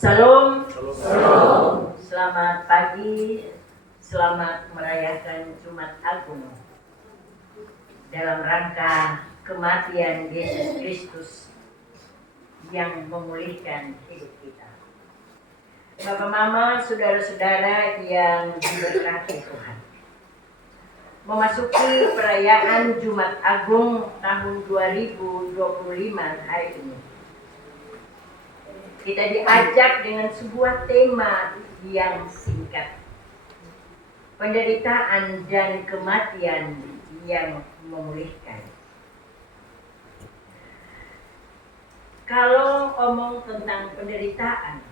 Salam. Salam. Selamat pagi, selamat merayakan Jumat Agung dalam rangka kematian Yesus Kristus yang memulihkan hidup kita. Bapak, Mama, saudara-saudara yang diberkati Tuhan, memasuki perayaan Jumat Agung tahun 2025 hari ini, kita diajak dengan sebuah tema yang singkat, penderitaan dan kematian yang memulihkan. Kalau ngomong tentang penderitaan,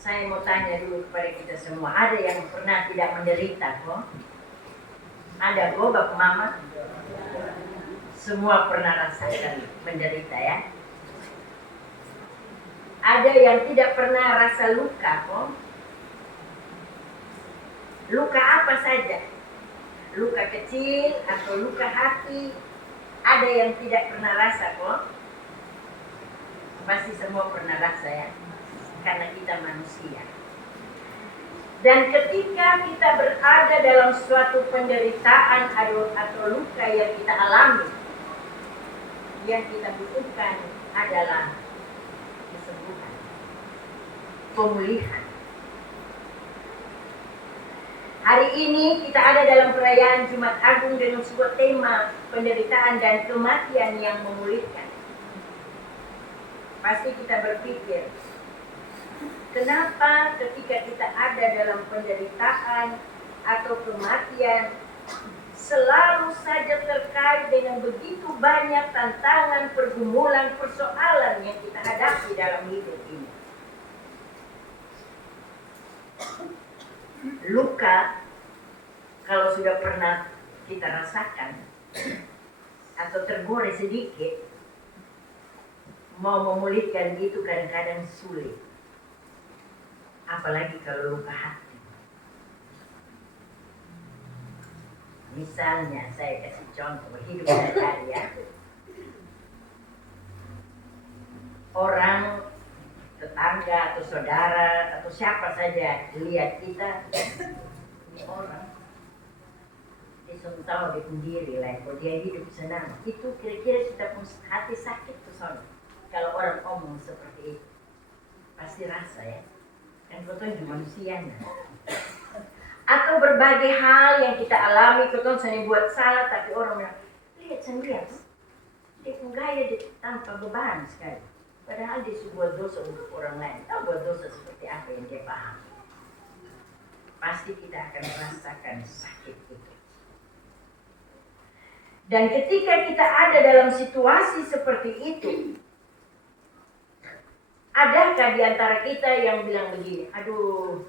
saya mau tanya dulu kepada kita semua, ada yang pernah tidak menderita kok? Ada kok, Bapak Mama? Semua pernah rasakan menderita ya? Ada yang tidak pernah rasa luka kok? Luka apa saja? Luka kecil atau luka hati? Ada yang tidak pernah rasa kok? Pasti semua pernah rasa ya, karena kita manusia. Dan ketika kita berada dalam suatu penderitaan atau luka yang kita alami, yang kita butuhkan adalah kesembuhan, pemulihan. Hari ini kita ada dalam perayaan Jumat Agung dengan sebuah tema penderitaan dan kematian yang memulihkan. Pasti kita berpikir, kenapa ketika kita ada dalam penderitaan atau kematian selalu saja terkait dengan begitu banyak tantangan, pergumulan, persoalan yang kita hadapi dalam hidup ini. Luka, kalau sudah pernah kita rasakan atau tergores sedikit, mau memulihkan itu kadang-kadang sulit. Apalagi kalau luka hati. Misalnya saya kasih contoh hidup sehari-hari ya. Orang, tetangga atau saudara atau siapa saja lihat kita, ini orang dia tahu dia sendiri lah, kalau dia hidup senang, itu kira-kira kita pun hati sakit tuh soalnya. Kalau orang ngomong seperti itu, pasti rasa ya, kan kita juga manusianya. Atau berbagai hal yang kita alami, kita misalnya buat salah, tapi orang bilang, lihat sendiri, dia pun gaya dia tanpa beban sekali. Padahal dia sebuah dosa untuk orang lain. Tahu buat dosa seperti apa yang dia paham. Pasti kita akan merasakan sakit itu. Dan ketika kita ada dalam situasi seperti itu, adakah di antara kita yang bilang begini, aduh,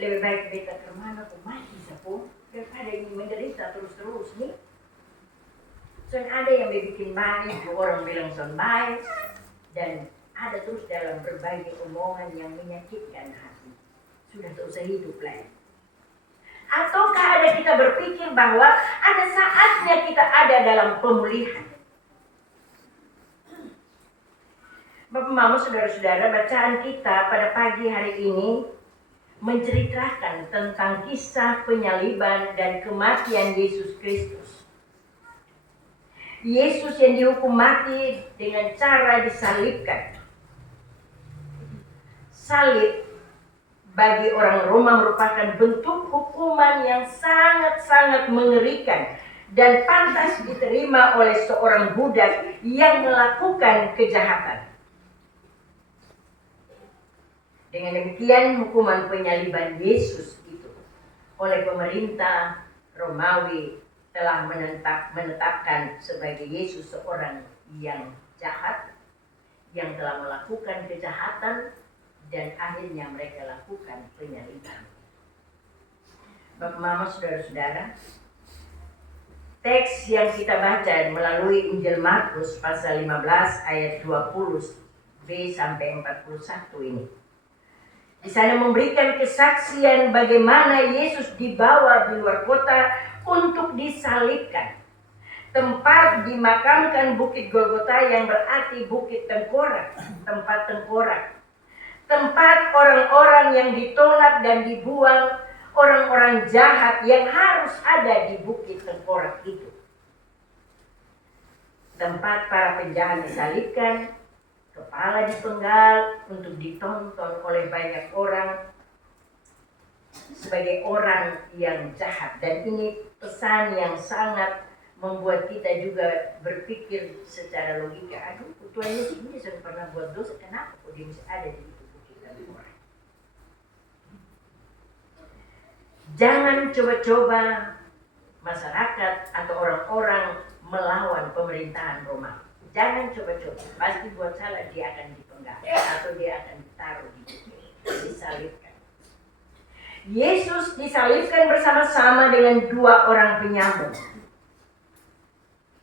lebih baik beta kemana aku mati sapu daripada ini menderita terus-terus nih. Soalnya ada yang bikin baik, orang bilang son baik, dan ada terus dalam berbagai omongan yang menyakitkan hati. Sudah tak usah hidup lagi. Ataukah ada kita berpikir bahwa ada saatnya kita ada dalam pemulihan. Bapak, Mama, saudara-saudara, bacaan kita pada pagi hari ini menceritakan tentang kisah penyaliban dan kematian Yesus Kristus. Yesus yang dihukum mati dengan cara disalibkan. Salib bagi orang Roma merupakan bentuk hukuman yang sangat-sangat mengerikan dan pantas diterima oleh seorang budak yang melakukan kejahatan. Dengan demikian, hukuman penyaliban Yesus itu oleh pemerintah Romawi telah menetapkan sebagai Yesus seorang yang jahat, yang telah melakukan kejahatan, dan akhirnya mereka lakukan penyaliban. Bapak, Mama, saudara-saudara, teks yang kita baca melalui Injil Markus pasal 15 ayat 20b sampai 41 ini. Di sana memberikan kesaksian bagaimana Yesus dibawa di luar kota untuk disalibkan. Tempat dimakamkan Bukit Golgota yang berarti Bukit Tengkorak, tempat tengkorak. tempat orang-orang yang ditolak dan dibuang, orang-orang jahat yang harus ada di bukit tengkorak itu. Tempat para penjahat disalibkan, kepala dipenggal untuk ditonton oleh banyak orang sebagai orang yang jahat. Dan ini pesan yang sangat membuat kita juga berpikir secara logika. Aduh, Tuhan Yesus ini sudah pernah buat dosa, kenapa kok dia masih ada di itu bukit tengkorak? Jangan coba-coba masyarakat atau orang-orang melawan pemerintahan Roma. Jangan coba-coba. Pasti buat salah dia akan dipenggal atau dia akan ditaruh di bukit, disalibkan. Yesus disalibkan bersama-sama dengan 2 orang penyambung.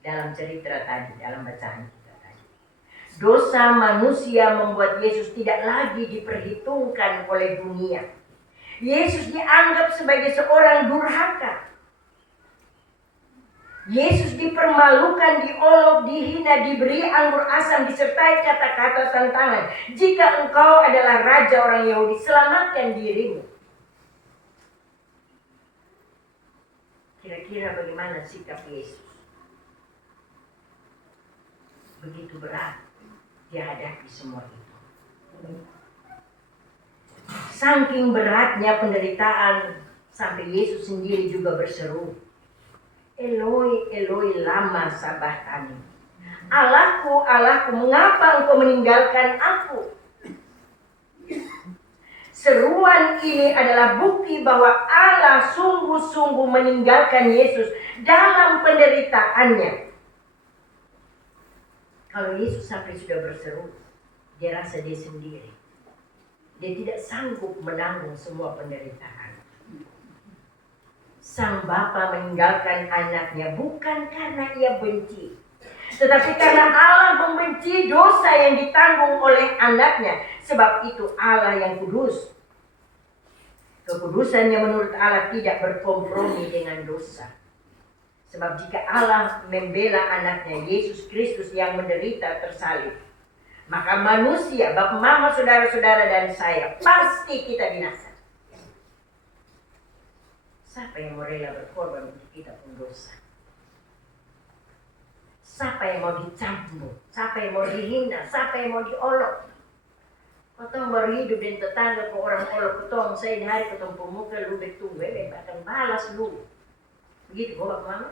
Dalam cerita tadi, dalam bacaan kita tadi. Dosa manusia membuat Yesus tidak lagi diperhitungkan oleh dunia. Yesus dianggap sebagai seorang durhaka. Yesus dipermalukan, diolok, dihina, diberi anggur asam, disertai kata-kata tantangan. Jika engkau adalah raja orang Yahudi, selamatkan dirimu. Kira-kira bagaimana sikap Yesus? Begitu berat dia hadapi semua itu. Saking beratnya penderitaan sampai Yesus sendiri juga berseru, Eloi, Eloi, lama sabachthani. Allahku, Allahku, mengapa engkau meninggalkan aku? Seruan ini adalah bukti bahwa Allah sungguh-sungguh meninggalkan Yesus dalam penderitaannya. Kalau Yesus sampai sudah berseru, dia rasa dia sendiri. Dia tidak sanggup menanggung semua penderitaan. Sang Bapa meninggalkan anaknya bukan karena ia benci, tetapi karena Allah membenci dosa yang ditanggung oleh anaknya. Sebab itu Allah yang kudus. Kekudusannya menurut Allah tidak berkompromi dengan dosa. Sebab jika Allah membela anaknya Yesus Kristus yang menderita tersalib, maka manusia, bapak, mama, saudara-saudara dan saya, pasti kita binasa. Siapa yang mau rela berkorban untuk kita pun dosa? Siapa yang mau dicambuk? Siapa yang mau dihina? Siapa yang mau diolok? Potong baru hidup dan tetangga ke orang olok potong, saya di hari potong pemuka lu betul, akan balas lu. Begitu bapak, mama?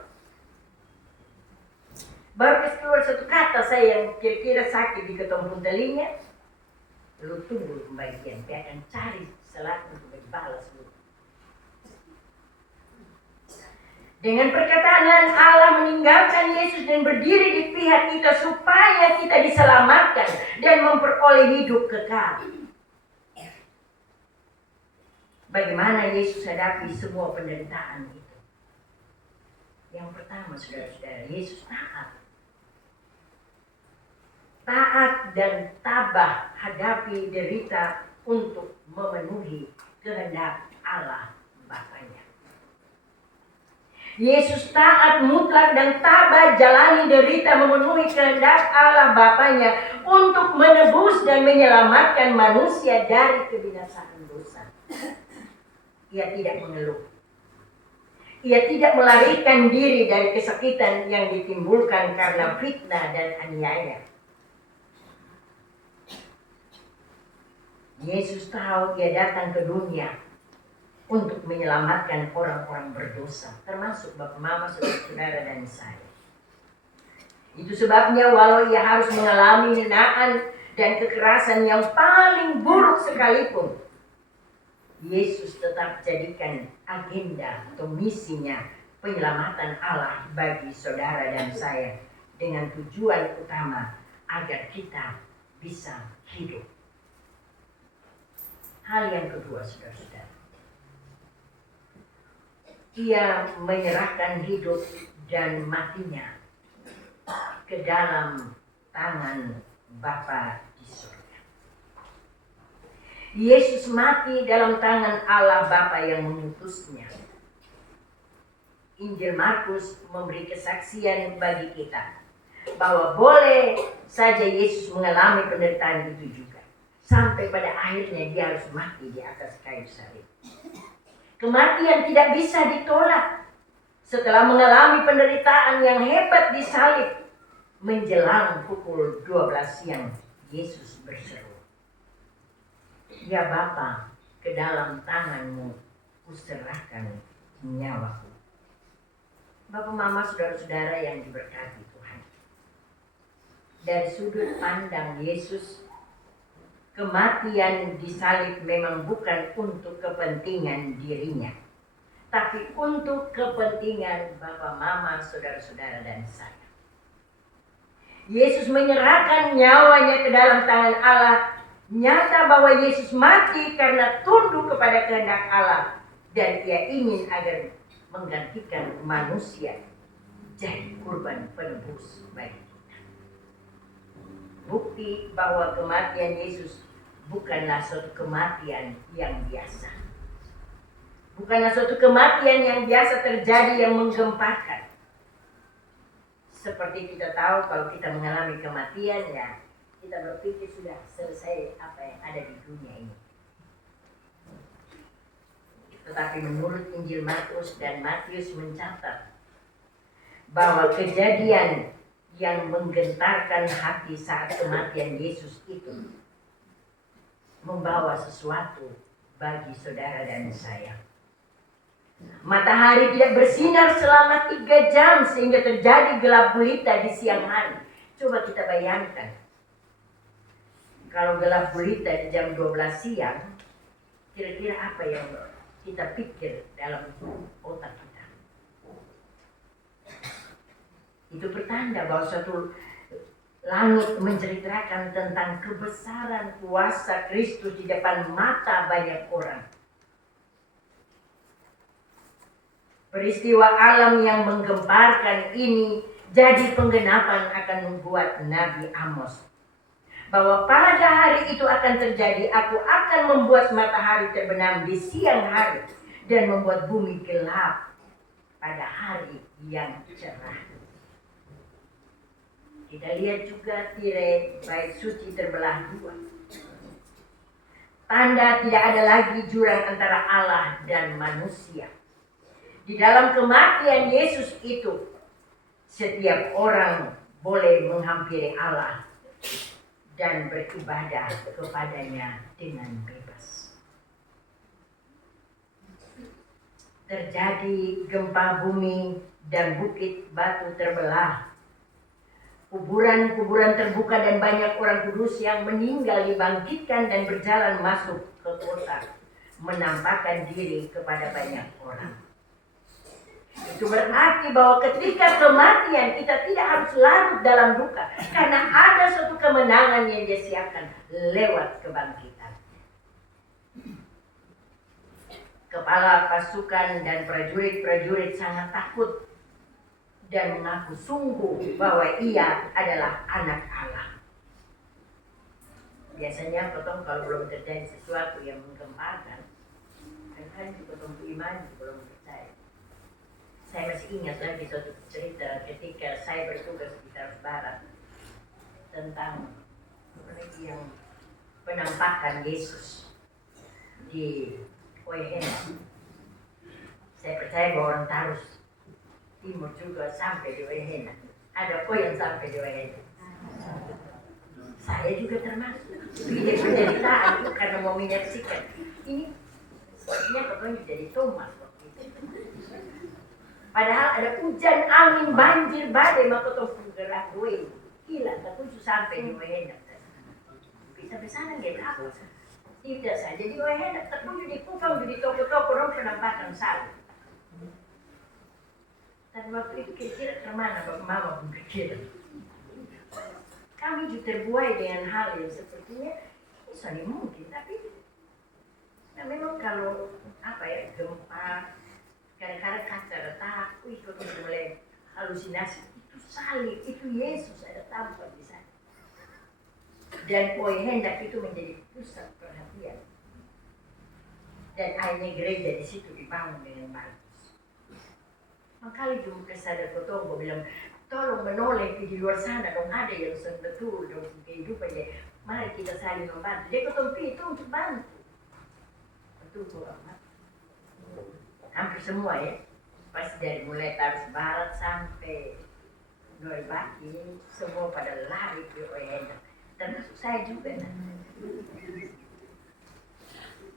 Baru keluar satu kata saya yang kira-kira sakit di ketempun telinga, lu tunggu pembagian, dia akan cari selaku untuk balas lu. Dengan perkataan Allah meninggalkan Yesus dan berdiri di pihak kita supaya kita diselamatkan dan memperoleh hidup kekal. Bagaimana Yesus hadapi semua penderitaan itu? Yang pertama, saudara-saudara, Yesus taat. Taat dan tabah hadapi derita untuk memenuhi kehendak Allah Bapanya. Yesus taat mutlak dan tabah jalani derita memenuhi kehendak Allah Bapanya untuk menebus dan menyelamatkan manusia dari kebinasaan dosa. Ia tidak mengeluh. Ia tidak melarikan diri dari kesakitan yang ditimbulkan karena fitnah dan aniaya. Yesus tahu ia datang ke dunia untuk menyelamatkan orang-orang berdosa, termasuk bapak, mama, saudara-saudara dan saya. Itu sebabnya walau ia harus mengalami hinaan dan kekerasan yang paling buruk sekalipun, Yesus tetap jadikan agenda atau misinya penyelamatan Allah bagi saudara dan saya dengan tujuan utama agar kita bisa hidup. Hal yang kedua, saudara-saudara, ia menyerahkan hidup dan matinya ke dalam tangan Bapa di surga. Yesus mati dalam tangan Allah Bapa yang mengutusnya. Injil Markus memberi kesaksian bagi kita bahwa boleh saja Yesus mengalami penderitaan itu juga. sampai pada akhirnya dia harus mati di atas kayu salib. Kematian tidak bisa ditolak. Setelah mengalami penderitaan yang hebat di salib, menjelang pukul 12 siang, Yesus berseru, "Ya Bapa, ke dalam tangan-Mu kuserahkan nyawaku." Bapak, Mama, saudara-saudara yang diberkati Tuhan, dari sudut pandang Yesus, kematian di salib memang bukan untuk kepentingan dirinya, tapi untuk kepentingan Bapak, Mama, saudara-saudara, dan saya. Yesus menyerahkan nyawanya ke dalam tangan Allah. Nyata bahwa Yesus mati karena tunduk kepada kehendak Allah, dan Ia ingin agar menggantikan manusia jadi kurban penebus bagi kita. Bukti bahwa kematian Yesus bukanlah suatu kematian yang biasa. Bukanlah suatu kematian yang biasa terjadi yang menggempakan. Seperti kita tahu, kalau kita mengalami kematian, ya kita berpikir sudah selesai apa yang ada di dunia ini. Tetapi menurut Injil Markus dan Matius mencatat bahwa kejadian yang menggentarkan hati saat kematian Yesus itu membawa sesuatu bagi saudara dan saya. Matahari tidak bersinar selama 3 jam sehingga terjadi gelap gulita di siang hari. Coba kita bayangkan, kalau gelap gulita di jam 12 siang, kira-kira apa yang kita pikir dalam otak kita? Itu bertanda bahwa suatu langit menceritakan tentang kebesaran kuasa Kristus di depan mata banyak orang. Peristiwa alam yang menggemparkan ini jadi penggenapan akan membuat Nabi Amos, bahwa pada hari itu akan terjadi, aku akan membuat matahari terbenam di siang hari dan membuat bumi gelap pada hari yang cerah. Kita lihat juga tirai bait suci terbelah 2. Tanda tidak ada lagi jurang antara Allah dan manusia. Di dalam kematian Yesus itu, setiap orang boleh menghampiri Allah dan beribadah kepadanya dengan bebas. Terjadi gempa bumi dan bukit batu terbelah. Kuburan-kuburan terbuka dan banyak orang kudus yang meninggal dibangkitkan dan berjalan masuk ke kota, menampakkan diri kepada banyak orang. Itu berarti bahwa ketika kematian kita tidak harus larut dalam duka, karena ada suatu kemenangan yang Dia siapkan lewat kebangkitan. Kepala pasukan dan prajurit-prajurit sangat takut dan mengaku sungguh bahwa Ia adalah anak Allah. Biasanya potong kalau belum terjadi sesuatu yang menggemparkan, kan potong iman belum percaya. Saya masih ingat lagi suatu cerita ketika saya bertugas di Tarus Barat tentang yang penampakan Yesus di Oehena. Saya percaya bahwa orang Tarus Timur juga sampai di Oehena. Ada kok yang sampai di Oehena. Saya juga termasuk. Ini penderitaan itu karena mau menyaksikan. Ini sepertinya pokoknya jadi Thomas waktu itu. Padahal ada hujan, angin, banjir, badai, maka tuh bergerak gue. Gila, tapi sampai di Oehena. Bisa bersana nggak apa? Tidak saja di Oehena, tapi di Kupang, di toko-toko orang penampakan salib. Dan waktu itu kira-kira kemana Bapak Mama pun pikir. Kami juga terbuai dengan hal yang sepertinya ini soalnya mungkin, tapi nah memang kalau gempa, kadang-kadang kaca retak, kok mulai halusinasi, itu salib, itu Yesus ada tampak di sana. Dan hendak itu menjadi pusat perhatian. Dan akhirnya gereja di situ dibangun dengan bagus. Makanya dulu kesadar Kotombo bilang, tolong menoleh di luar sana dong, ada yang betul dong kehidupan dia. Mari kita saling membantu. Dia ketompi itu untuk bantu. Betul kok. Hampir semua ya. Pasti dari mulai Tarus Barat sampai Noi Baki, semua pada lari ke OEN. Termasuk saya juga.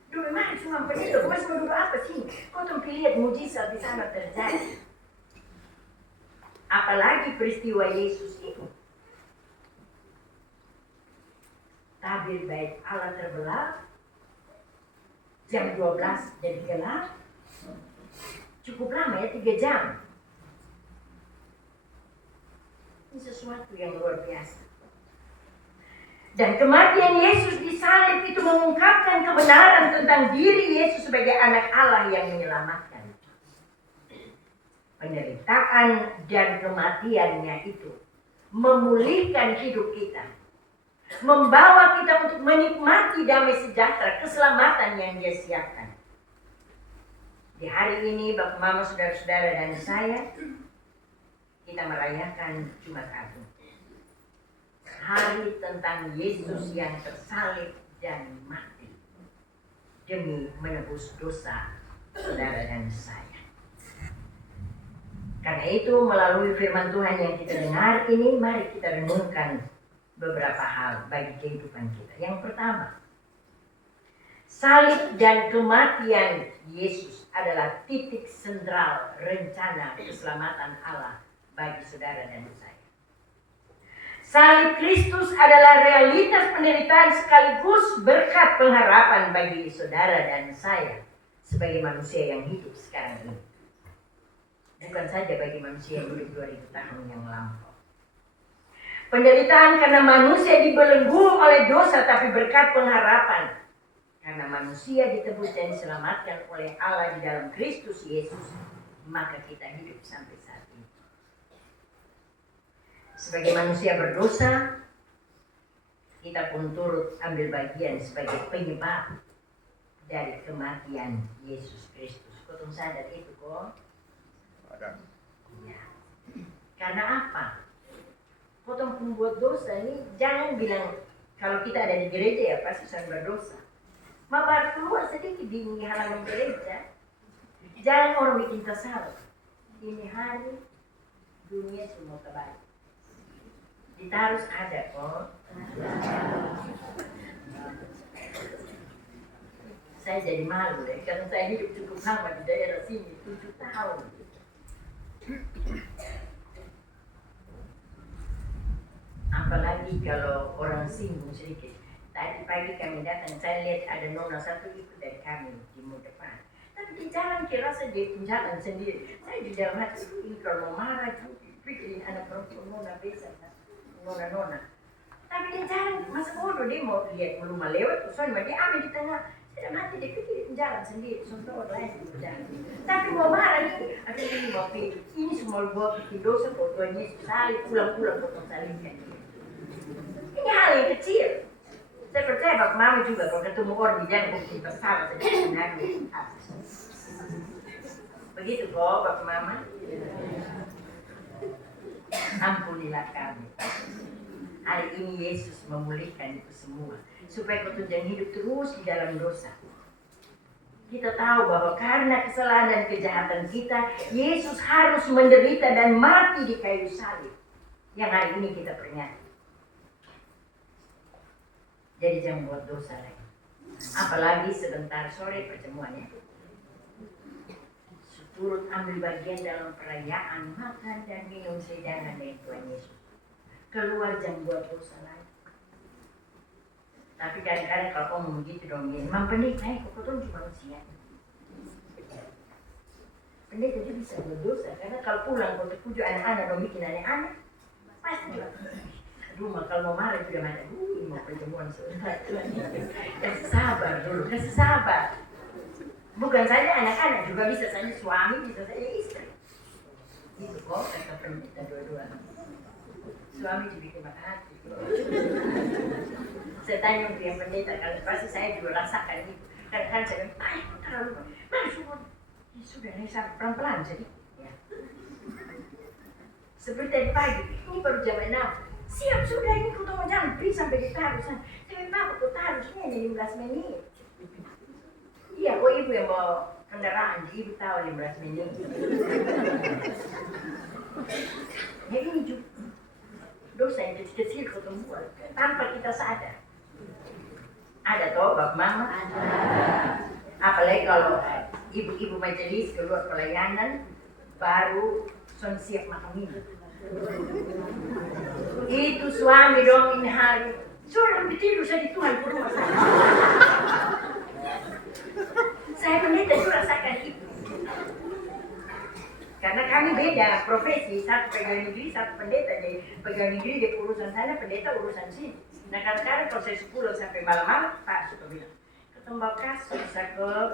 Dulu mari semua pendeta, kau masih dulu apa sih? Kau tuh lihat mujizat di sana terjadi. Apalagi peristiwa Yesus itu. Tabir baik Allah terbelah, jam 12 jadi gelap. Cukup lama ya, 3 jam. Ini sesuatu yang luar biasa. Dan kematian Yesus disalib itu mengungkapkan kebenaran tentang diri Yesus sebagai anak Allah yang menyelamatkan. Penderitaan dan kematiannya itu memulihkan hidup kita. Membawa kita untuk menikmati damai sejahtera, keselamatan yang Dia siapkan. Di hari ini Bapak Mama, Saudara-saudara dan saya, kita merayakan Jumat Agung. Hari tentang Yesus yang tersalib dan mati demi menebus dosa saudara dan saya. Karena itu melalui firman Tuhan yang kita dengar ini, mari kita renungkan beberapa hal bagi kehidupan kita. Yang pertama, salib dan kematian Yesus adalah titik sentral rencana keselamatan Allah bagi saudara dan saya. Salib Kristus adalah realitas penderitaan sekaligus berkat pengharapan bagi saudara dan saya sebagai manusia yang hidup sekarang ini. Bukan saja bagi manusia yang hidup 2000 tahun yang lampau. Penderitaan karena manusia dibelenggu oleh dosa, tapi berkat pengharapan karena manusia ditebus dan diselamatkan oleh Allah di dalam Kristus Yesus, maka kita hidup sampai saat ini. Sebagai manusia berdosa, kita pun turut ambil bagian sebagai penyebab dari kematian Yesus Kristus. Kau sadar itu kok? Ada. Ya. Karena apa? Potong pembuat dosa ini jangan bilang kalau kita ada di gereja ya pasti sedang berdosa. Mabar keluar sedikit di halaman gereja, jangan orang bikin kesal. Ini hari dunia semua kebalik. Di Tarus ada kok. Saya jadi malu deh, karena saya hidup cukup lama di daerah sini, 7 tahun. Apalagi kalau orang singgung sedikit. Tadi pagi kami datang, saya lihat ada nona satu ikut dari kami di depan. Tapi di jalan kirasa dia jalan sendiri. Saya di dalam hati, ini kalau mau marah, pikirin anak perempuan nona besar. Nona. Tapi dia jalan, masa bodoh dia mau lihat rumah lewat, soalnya dia ambil di tengah. Saya mati dia pikir jalan sendiri, contoh lain jalan. Tapi mau marah ini, ada ini mau pikir, ini semua buat bikin dosa, buat Tuhan Yesus salib, pulang-pulang potong salibnya. Ini hal yang kecil. Saya percaya Bapak Mama juga kalau ketemu orang di jalan bikin bersama, saya benar. Begitu kok Bapak Mama. Ampunilah kami. Hari ini Yesus memulihkan itu semua supaya kau jangan hidup terus di dalam dosa. Kita tahu bahwa karena kesalahan dan kejahatan kita, Yesus harus menderita dan mati di kayu salib. Yang hari ini kita peringati. Jadi jangan buat dosa lagi. Apalagi sebentar sore pertemuannya. Turut ambil bagian dalam perayaan, makan dan minum sehidangan dengan Tuhan Yesus. Keluar jangan buat dosa lagi. Tapi kadang-kadang kalau ngomong begitu dong, memang pendeta, kok tuh cuma manusia. Pendeta itu bisa buat dosa, karena kalau pulang kau terpujuk anak-anak dong bikin aneh-aneh, pasti juga. Aduh, kalau mau marah juga marah. Mau pertemuan sebentar. Kasih sabar dulu, kasih sabar. Bukan saja anak-anak, juga bisa saja suami, bisa saja istri. Itu kok kata pendeta dua-dua. Suami dibikin mata hati. Saya tanya untuk yang pendeta, kalau pasti saya juga rasakan itu. Kadang-kadang saya bilang, terlalu mana semua. Sudah nih, pelan-pelan sedikit. Ya. Seperti tadi pagi, ini baru jam 6. Siap sudah ini kau tunggu jangan beri sampai ditaruh sana. Tapi Papa kau taruhnya 15 menit. Iya, kok ibu yang bawa kendaraan, ibu tahu 15 menit. Ya ini juga dosa yang kecil-kecil kau buat tanpa kita sadar. Ada toh Bapak Mama? Ada. Apalagi kalau ibu-ibu majelis keluar pelayanan baru siap makan minum. Itu suami dong ini hari sudah tidur saya di Tuhan ke rumah saya. Saya pendeta juga rasakan itu. Karena kami beda profesi, satu pegawai negeri, satu pendeta. Jadi pegawai negeri dia urusan sana, pendeta urusan sini. Nah kadang-kadang kalau saya 10 sampai malam-malam, Pak suka bilang, ketembak kasus, cakep.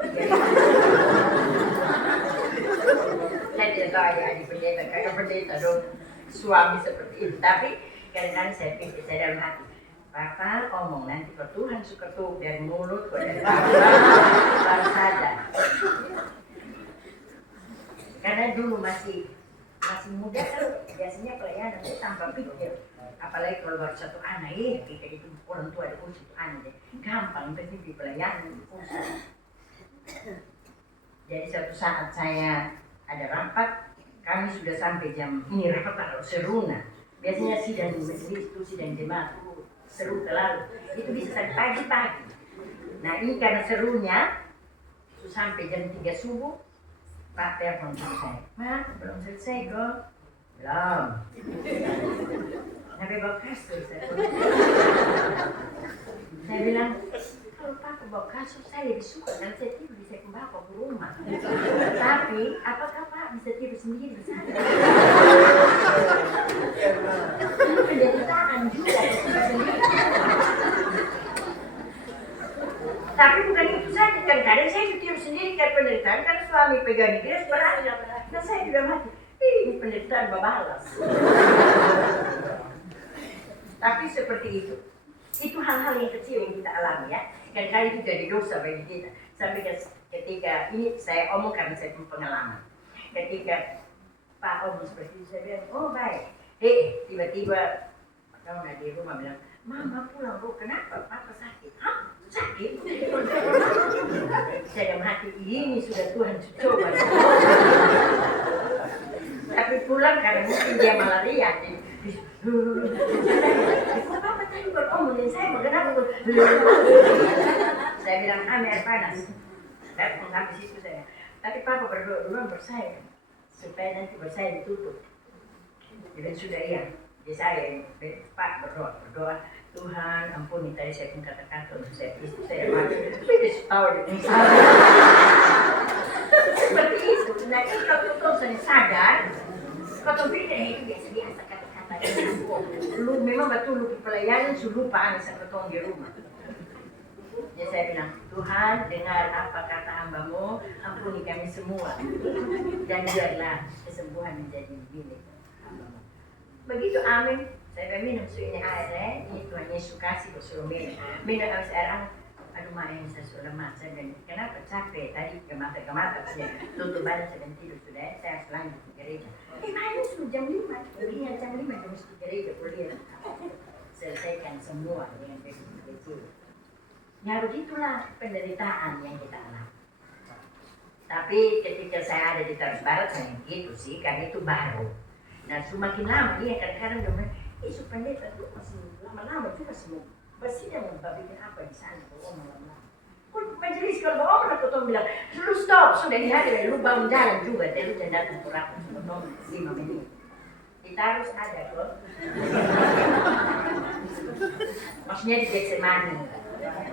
Saya tidak tahu adik pendeta, kakak pendeta dong, suami seperti itu. Tapi kadang-kadang saya pikir, saya dalam hati, Papa omong nanti kalau Tuhan suka tuh dari mulut, dari Papa, baru sadar. Karena dulu masih muda kan biasanya pelayanan itu tanpa pikir. Apalagi kalau baru satu anak, kita itu orang tua ada kursus satu anak deh. Gampang penting di pelayanan di kursus. Jadi satu saat saya ada rapat, kami sudah sampai jam ini rapat kalau seruna. Biasanya sidang majelis itu sidang jemaat seru terlalu. Itu bisa sampai pagi-pagi. Nah ini karena serunya sampai jam 3 subuh. Pak telepon sama saya, Mak belum selesai kok. Belum. Sampai bawa kasur saya bilang, kalau Papa bawa kasur saya lebih suka dan saya tidur di saya bawa ke rumah. Tapi apakah Pak bisa tidur sendiri di sana? Penderitaan juga sendiri. Tapi bukan itu saja, kadang-kadang saya tidur sendiri kan penderitaan karena suami pegang dia sebenarnya. Nah saya juga mati, ini penderitaan babalas. Tapi seperti itu hal-hal yang kecil yang kita alami ya. Kadang-kadang itu jadi dosa bagi kita. Sampai ketika ini saya omong karena saya punya pengalaman. Ketika Pak omong seperti itu saya bilang, oh baik. Tiba-tiba kamu di rumah bilang, Mama pulang bu, kenapa? Papa sakit. Hah? Sakit? Saya dalam hati ini sudah Tuhan coba. Tapi pulang karena mungkin dia malaria. Papa tadi beromong dan saya kenapa? Saya bilang air panas. Dan habis itu saya. Tapi Papa berdoa duluan bersaya supaya nanti bersaya ditutup. Jadi sudah iya. Jadi saya Pak berdoa. Tuhan ampuni tadi saya pun kata-kata untuk saya istri saya mati. Saya tahu di sana. Seperti itu. Nah kalau kau sadar, kau pikir itu biasa kata-kata itu. Lu memang betul lu pelayanan lupa anak sekretong di rumah. Jadi saya bilang, Tuhan dengar apa kata hamba-Mu, ampuni kami semua. Dan biarlah kesembuhan menjadi milik hamba-Mu. Begitu amin. Saya minum ini air, ini Tuhan Yesus kasih suruh minum. Minum habis air, aduh mak yang saya sudah mak. Saya bilang, kenapa capek tadi ke mata saya tutup badan saya tidur sudah. Saya harus lanjut ke gereja. Mana sudah jam 5? Kuliah jam 5 jam ke gereja kuliah. Selesaikan semua dengan kecil. Ya begitulah penderitaan yang kita alami. Tapi ketika saya ada di Taras Barat saya gitu sih, karena itu baru. Nah semakin lama dia kadang-kadang udah isu pendeta itu masih lama-lama juga semua bersidang bikin apa di sana kalau lama-lama. Majelis kalau bawa orang ketemu bilang, lu stop sudah ini hari lu bangun jalan juga, dia lu jangan datang kurang sebelum 5 menit. Kita harus ada kok. Maksudnya di Getsemani.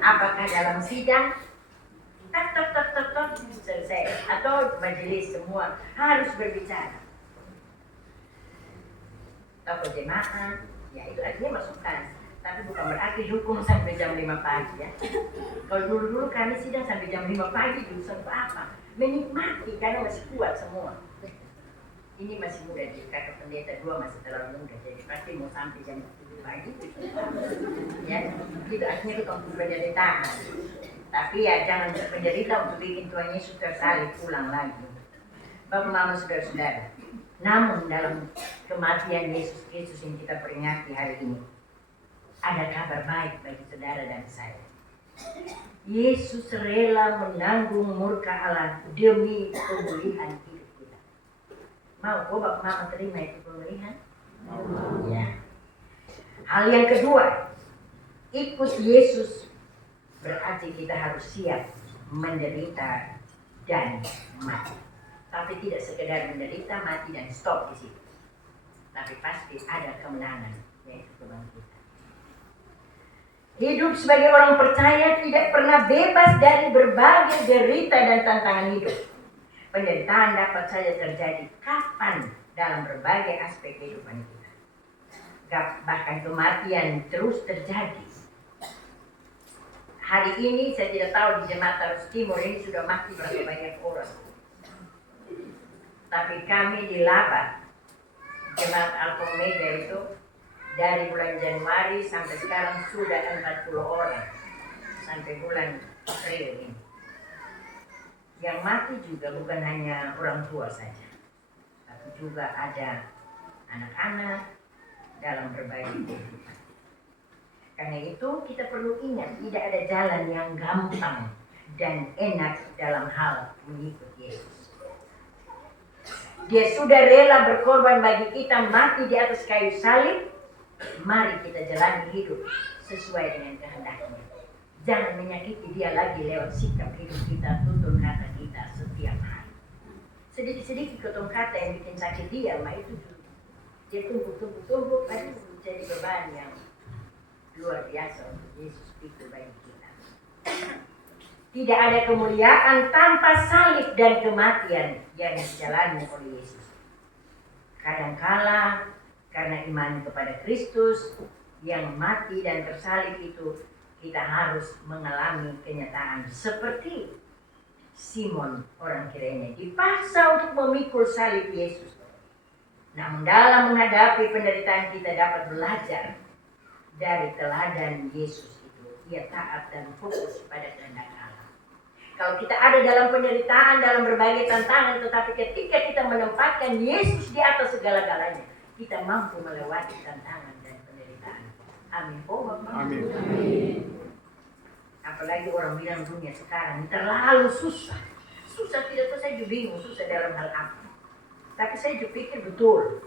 Apakah dalam sidang tak selesai atau majelis semua harus berbicara. Atau jemaah, ya itu artinya masukkan. Tapi bukan berarti hukum sampai jam 5 pagi ya. Kalau dulu kami sidang sampai jam 5 pagi dulu sampai apa? Menikmati karena masih kuat semua. Ini masih muda, kakak pendeta 2 masih terlalu muda, jadi pasti mau sampai jam 7 pagi. Ya, itu artinya itu untuk penderitaan. Tapi ya jangan penderita untuk bikin Tuhan Yesus tersalib pulang lagi. Bapak Mama saudara-saudara. Namun dalam kematian Yesus Kristus yang kita peringati hari ini, ada kabar baik bagi saudara dan saya. Yesus rela menanggung murka Allah demi pemulihan hidup kita. Mau Bapak Mama terima itu pemulihan? Ya. Hal yang kedua, ikut Yesus berarti kita harus siap menderita dan mati. Tapi tidak sekedar menderita, mati dan stop di situ. Tapi pasti ada kemenangan, yaitu kebangkitan. Hidup sebagai orang percaya tidak pernah bebas dari berbagai derita dan tantangan hidup. Penderitaan dapat saja terjadi kapan dalam berbagai aspek kehidupan kita. Bahkan kematian terus terjadi. Hari ini saya tidak tahu di Jemaat Arus Timur ini sudah mati berapa banyak orang. Tapi kami di Laba, Jemaat Alpomega itu, dari bulan Januari sampai sekarang sudah 40 orang sampai bulan April ini. Yang mati juga bukan hanya orang tua saja, tapi juga ada anak-anak dalam berbagai kehidupan. Karena itu kita perlu ingat, tidak ada jalan yang gampang dan enak dalam hal mengikut Yesus. Dia sudah rela berkorban bagi kita, mati di atas kayu salib. Mari kita jalani hidup sesuai dengan kehendaknya. Jangan menyakiti dia lagi lewat sikap hidup kita, tutur kata kita setiap hari. Sedikit-sedikit tutur kata yang bikin sakit dia, itu dia tumpuk, pasti menjadi beban yang luar biasa untuk Yesus pikul bagi kita. Tidak ada kemuliaan tanpa salib dan kematian yang dijalani oleh Yesus. Kadangkala karena iman kepada Kristus yang mati dan tersalib itu, kita harus mengalami kenyataan seperti Simon orang Kirene dipaksa untuk memikul salib Yesus. Namun dalam menghadapi penderitaan kita dapat belajar dari teladan Yesus itu. Ia taat dan fokus pada kehendak Allah. Kalau kita ada dalam penderitaan, dalam berbagai tantangan, tetapi ketika kita menempatkan Yesus di atas segala-galanya, kita mampu melewati tantangan dan penderitaan. Amin. Amin. Apalagi orang bilang dunia sekarang terlalu susah. Susah tidak tahu, saya juga bingung susah dalam hal apa. Tapi saya juga pikir betul.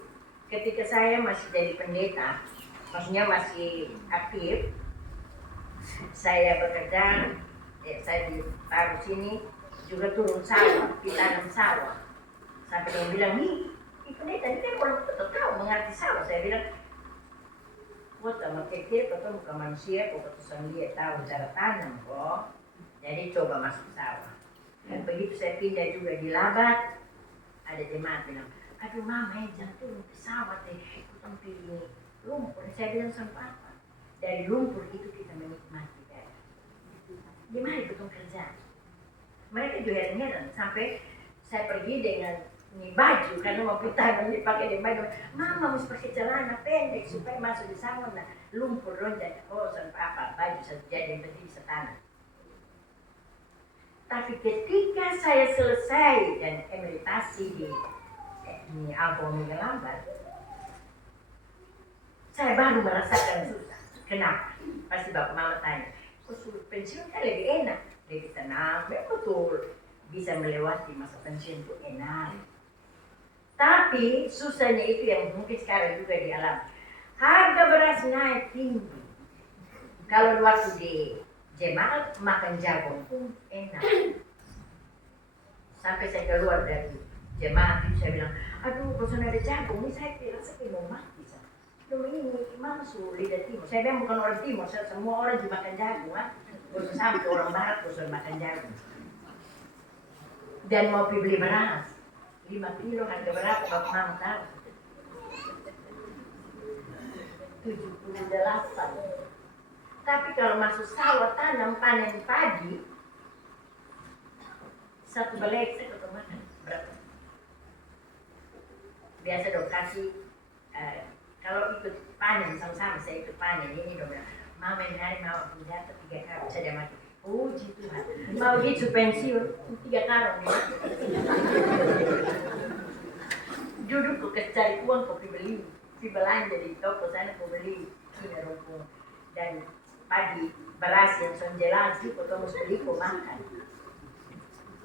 Ketika saya masih jadi pendeta, maksudnya masih aktif, saya bekerja, saya ditaruh sini, juga turun sawah, ditanam sawah. Sampai dia bilang, nih pendeta ini kan orang itu tahu mengerti sawah. Saya bilang, buat sama kekir, betul bukan manusia, kok ketusan dia tahu cara tanam kok. Jadi coba masuk sawah. Dan begitu saya pindah juga di Labat, ada jemaat bilang, aduh mama jangan turun ke sawah deh, ikut pilih lumpur. Saya bilang sama apa? Dari lumpur itu kita menikmati kan. Di mari betul kerja. Mereka juga heran-heran sampai saya pergi dengan ini baju karena mau tanam dipakai di baju. Mama mesti pakai celana pendek supaya masuk di sana. Nah, lumpur loncat sampai apa baju satu jadi yang penting bisa tanam. Tapi ketika saya selesai dan emeritasi di Alpomega Lambat, saya baru merasakan susah. Kenapa? Pasti bapak mama tanya, suruh pensiun kan lebih enak, lebih tenang, betul, bisa melewati masa pensiun itu enak. Tapi susahnya itu yang mungkin sekarang juga dialami. Harga beras naik tinggi. Kalau waktu di jemaat makan jagung pun enak. Sampai saya keluar dari jemaat itu saya bilang, aduh kalau ada jagung ini saya rasa mau mati. Cuma ini mama suruh lidah timur. Saya bilang bukan orang timur, semua orang juga makan jagung. Bosan sampai orang barat bosan makan jagung. Dan mau beli beras 5 kilo harga berapa bapak mama tahu? 78. Tapi kalau masuk sawah tanam panen padi, satu belek saya ketemu makan berapa? Biasa dong kasih kalau ikut panen sama-sama saya ikut panen ini dong bilang, mama ini hari mama punya 3 karung saya dia mati. Puji Tuhan, mau gitu pensiun 3 karung dia. duduk ke cari uang kau beli, belanja di toko sana kau beli ini rumput dan pagi beras yang sonjelan sih kau mesti beli kau makan.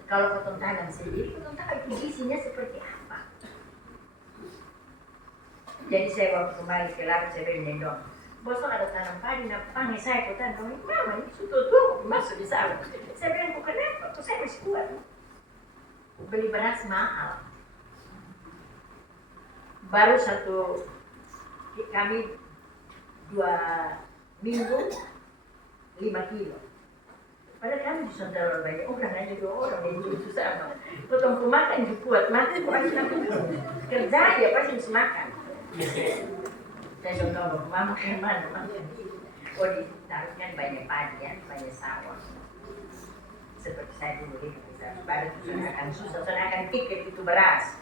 Kalau kau tanam sendiri, kau tahu itu isinya seperti apa. Jadi saya waktu kembali ke Lampung saya bilang dong, bosok ada tanam padi, nah panggil saya kau tanam, mama ini sudah tua masuk di sawah. Saya bilang kau kenapa? Kau saya masih kuat. Beli beras mahal. Baru kami 2 minggu 5 kilo. Padahal kami di Sontarol banyak orang, hanya 2 orang yang itu sama. Potong pemakan juga kuat, mati pasti kerja ya pasti harus makan. Saya contoh mama kan mana? Oh di Taruh kan banyak padi ya, banyak sawah. Seperti saya dulu itu pada akan susah, soalnya akan tiket itu beras.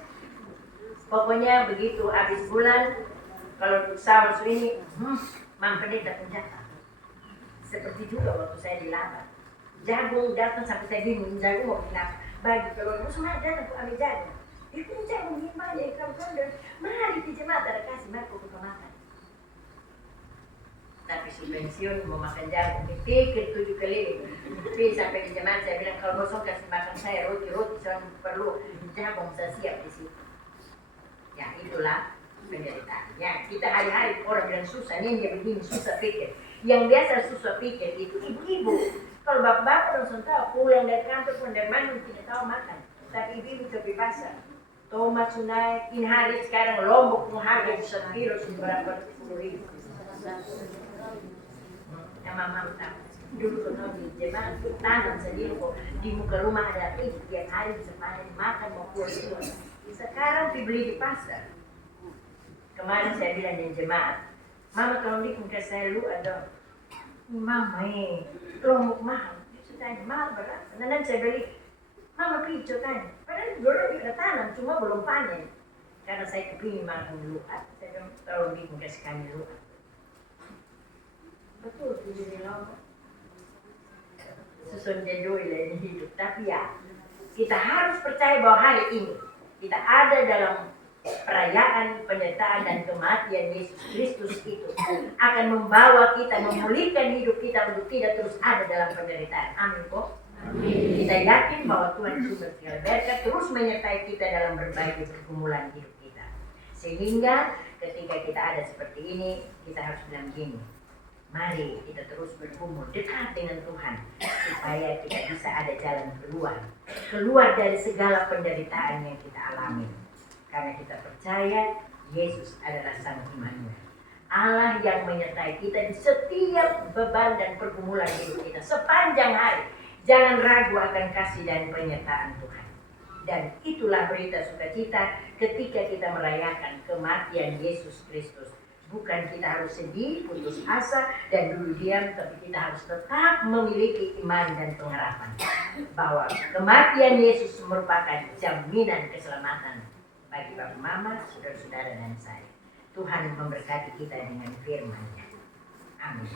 Pokoknya begitu habis bulan kalau sawah ini, pendeta penjata. Seperti juga waktu saya di Lampung. Jagung datang sampai saya bingung, jagung mau kenapa? Bagi kalau aku semua datang aku ambil jagung. Itu jagung gimana ya kamu mari ke jemaat ada kasih aku ke makan. Tapi si pensiun mau makan jagung, dipikir 7 kali. Tapi sampai di jemaat saya bilang kalau bosok kasih makan saya roti saya perlu jagung saya siap di situ. Ya itulah penderitaan. Ya kita hari-hari orang bilang susah, ini dia begini susah pikir. Yang biasa susah pikir itu ibu-ibu. Kalau bapak-bapak langsung tahu pulang dari kantor pun dari mana tidak tahu makan. Tapi ibu-ibu coba pasar. Tomat sunai, ini hari sekarang lombok pun harga 1 kilo berapa 10.000. Ya mama tahu. Dulu kalau di jemaat tanam sendiri kok di muka rumah ada tiap hari bisa panen makan mau kuah itu. Sekarang dibeli di pasar. Kemarin saya bilang di jemaat, mama kalau bikin ke saya lu ada, mama lombok mahal. Dia tanya mahal berapa? Nanti saya beli, mama picu tanya. Padahal dulu kita tanam cuma belum panen. Karena saya kepingin makan luat, saya bilang kalau bikin ke kami luat. Betul itu jadi lombok. Susun jadoi lah ini hidup. Tapi ya, kita harus percaya bahwa hari ini kita ada dalam perayaan penyertaan dan kematian Yesus Kristus itu akan membawa kita memulihkan hidup kita untuk tidak terus ada dalam penderitaan. Amin kok. Kita yakin bahwa Tuhan sumber segala berkat terus menyertai kita dalam berbagai pergumulan hidup kita. Sehingga ketika kita ada seperti ini, kita harus bilang gini, mari kita terus bergumul dekat dengan Tuhan supaya kita bisa ada jalan keluar dari segala penderitaan yang kita alami. Karena kita percaya Yesus adalah Sang Immanuel, Allah yang menyertai kita di setiap beban dan pergumulan hidup kita sepanjang hari. Jangan ragu akan kasih dan penyertaan Tuhan. Dan itulah berita sukacita ketika kita merayakan kematian Yesus Kristus. Bukan kita harus sedih, putus asa, dan dulu diam, tapi kita harus tetap memiliki iman dan pengharapan bahwa kematian Yesus merupakan jaminan keselamatan bagi bapak mama, saudara-saudara dan saya. Tuhan memberkati kita dengan firman-Nya. Amin.